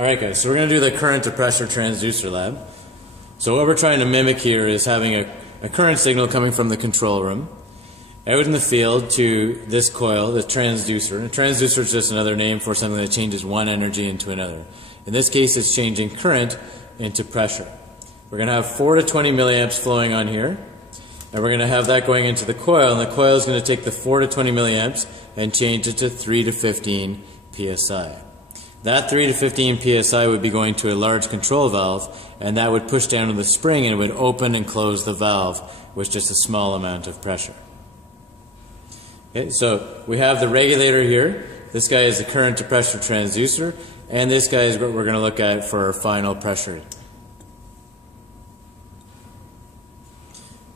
Alright guys, so we're going to do the current to pressure transducer lab. So what we're trying to mimic here is having a current signal coming from the control room out in the field to this coil, the transducer. And a transducer is just another name for something that changes one energy into another. In this case it's changing current into pressure. We're going to have 4 to 20 milliamps flowing on here, and we're going to have that going into the coil, and the coil is going to take the 4 to 20 milliamps and change it to 3 to 15 psi. That 3 to 15 psi would be going to a large control valve, and that would push down on the spring and it would open and close the valve with just a small amount of pressure. Okay, so we have the regulator here. This guy is the current to pressure transducer, and this guy is what we're going to look at for our final pressure.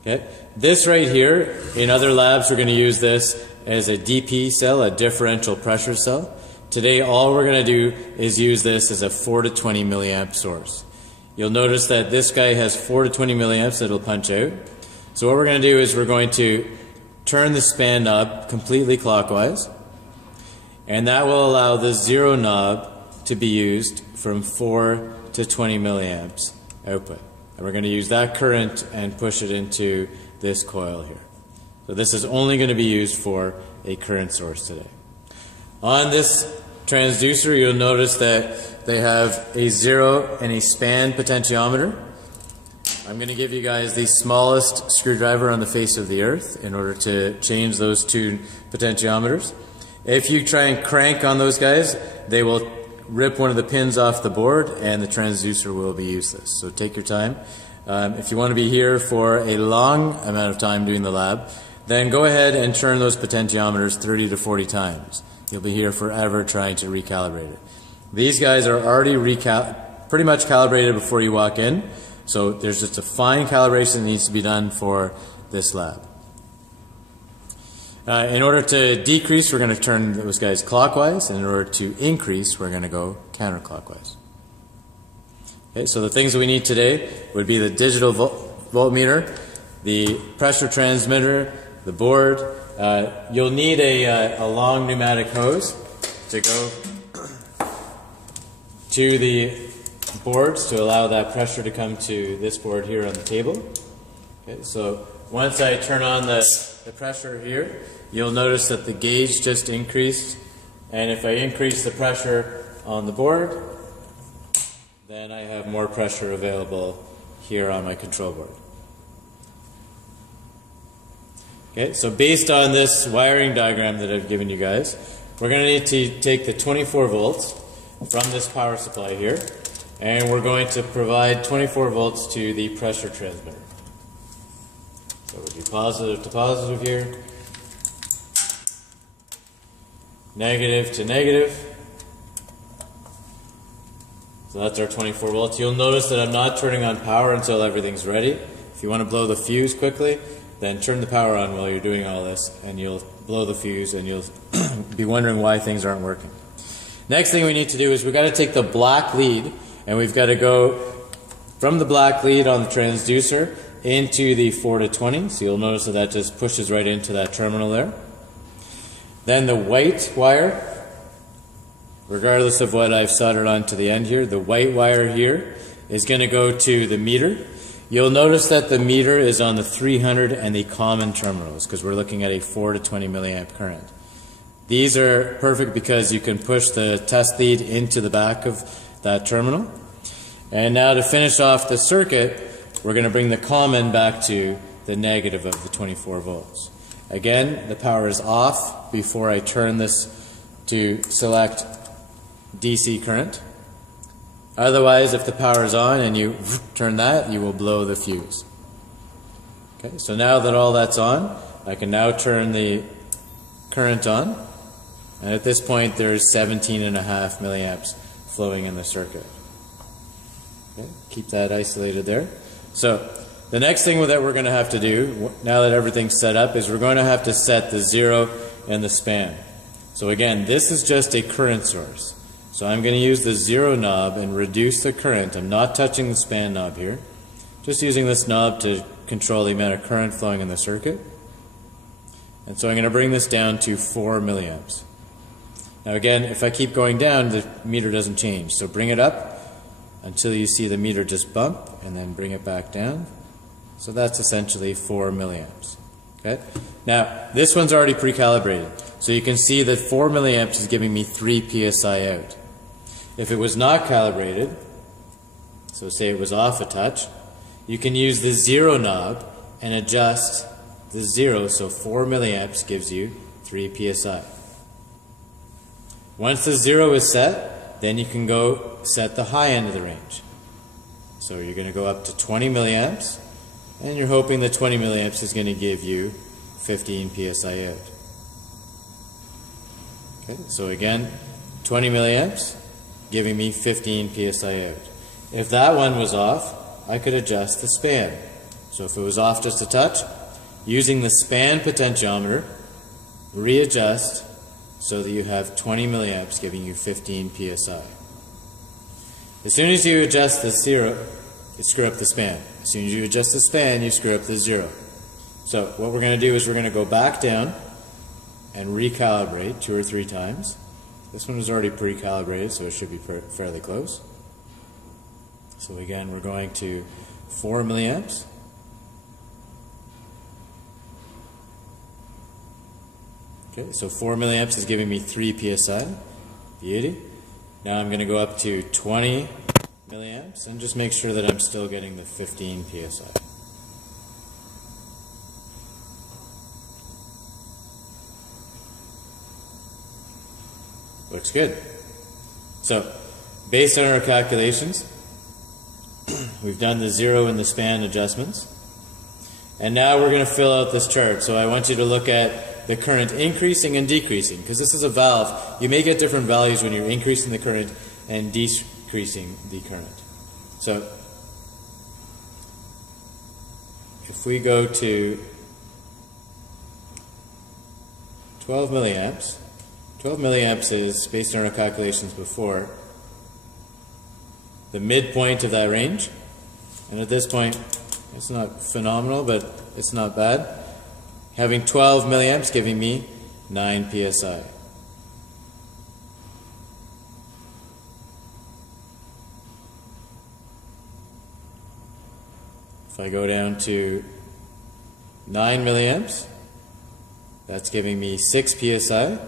Okay. This right here, in other labs we're going to use this as a DP cell, a differential pressure cell. Today all we're going to do is use this as a 4 to 20 milliamp source. You'll notice that this guy has 4 to 20 milliamps that it'll punch out. So what we're going to do is we're going to turn the span knob completely clockwise, and that will allow the zero knob to be used from 4 to 20 milliamps output. And we're going to use that current and push it into this coil here. So this is only going to be used for a current source today. On this transducer, you'll notice that they have a zero and a span potentiometer. I'm going to give you guys the smallest screwdriver on the face of the earth in order to change those two potentiometers. If you try and crank on those guys, they will rip one of the pins off the board and the transducer will be useless. So take your time. If you want to be here for a long amount of time doing the lab, then go ahead and turn those potentiometers 30 to 40 times. You'll be here forever trying to recalibrate it. These guys are already pretty much calibrated before you walk in, so there's just a fine calibration that needs to be done for this lab. In order to decrease, we're going to turn those guys clockwise, and in order to increase, we're going to go counterclockwise. Okay, so the things that we need today would be the digital voltmeter, the pressure transmitter, the board. You'll need a long pneumatic hose to go to the boards to allow that pressure to come to this board here on the table. Okay, so once I turn on the pressure here, you'll notice that the gauge just increased, and if I increase the pressure on the board, then I have more pressure available here on my control board. Okay, so based on this wiring diagram that I've given you guys, we're going to need to take the 24 volts from this power supply here, and we're going to provide 24 volts to the pressure transmitter. So we'll do positive to positive here, negative to negative. So that's our 24 volts. You'll notice that I'm not turning on power until everything's ready. If you want to blow the fuse quickly, then turn the power on while you're doing all this, and you'll blow the fuse and you'll be wondering why things aren't working. Next thing we need to do is we've got to take the black lead, and we've got to go from the black lead on the transducer into the 4 to 20. So you'll notice that that just pushes right into that terminal there. Then the white wire, regardless of what I've soldered on to the end here, the white wire here is going to go to the meter. You'll notice that the meter is on the 300 and the common terminals because we're looking at a 4 to 20 milliamp current. These are perfect because you can push the test lead into the back of that terminal. And now to finish off the circuit, we're going to bring the common back to the negative of the 24 volts. Again, the power is off before I turn this to select DC current. Otherwise, if the power is on and you turn that, you will blow the fuse. Okay, so now that all that's on, I can now turn the current on. And at this point, there's 17.5 milliamps flowing in the circuit. Okay, keep that isolated there. So the next thing that we're going to have to do, now that everything's set up, is we're going to have to set the zero and the span. So again, this is just a current source. So I'm going to use the zero knob and reduce the current. I'm not touching the span knob here. Just using this knob to control the amount of current flowing in the circuit. And so I'm going to bring this down to 4 milliamps. Now again, if I keep going down, the meter doesn't change. So bring it up until you see the meter just bump, and then bring it back down. So that's essentially 4 milliamps. Okay? Now, this one's already pre-calibrated. So you can see that 4 milliamps is giving me 3 psi out. If it was not calibrated, so say it was off a touch, you can use the 0 knob and adjust the 0, so 4 milliamps gives you 3 psi. Once the 0 is set, then you can go set the high end of the range. So you're going to go up to 20 milliamps, and you're hoping that 20 milliamps is going to give you 15 psi out. Okay, so again, 20 milliamps giving me 15 psi out. If that one was off, I could adjust the span. So if it was off just a touch, using the span potentiometer, readjust so that you have 20 milliamps giving you 15 psi. As soon as you adjust the 0, you screw up the span. As soon as you adjust the span, you screw up the 0. So what we're going to do is we're going to go back down and recalibrate 2 or 3 times. This one was already pre-calibrated, so it should be fairly close. So again, we're going to 4 milliamps. Okay, so 4 milliamps is giving me 3 psi. Beauty. Now I'm going to go up to 20 milliamps and just make sure that I'm still getting the 15 psi. Looks good. So, based on our calculations, we've done the 0 and the span adjustments. And now we're going to fill out this chart. So I want you to look at the current increasing and decreasing, because this is a valve. You may get different values when you're increasing the current and decreasing the current. So, if we go to 12 milliamps, 12 milliamps is, based on our calculations before, the midpoint of that range. And at this point, it's not phenomenal, but it's not bad. Having 12 milliamps giving me 9 psi. If I go down to 9 milliamps, that's giving me 6 psi.